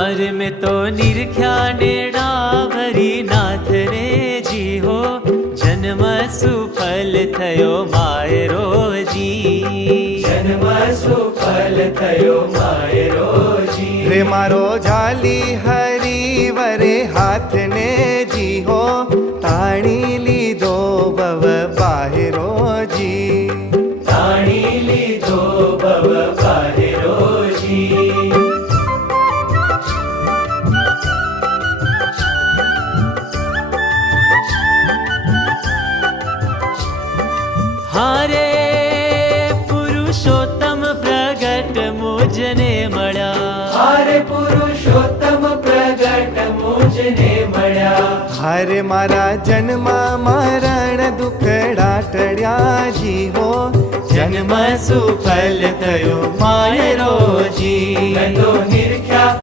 हार में तो निरख्या नेड़ा भरी नाथ रे जी हो जन्म सुफल थयो मायरो जी जन्म सुफल थयो मायरो जी रे मारो झाली हरी वरे हाथ ने जी हो ताणी लीधो बव बाहिरो जी ताणी लीधो बव बाहिरो जी हारे पुरुषोत्तम प्रगट मुझने मळ्या हारे पुरुषोत्तम प्रगट मुझने मळ्या हरे मारा जन्म मरण दुखड़ा टळ्या जी हो जन्म सुफल थयो मायरो जी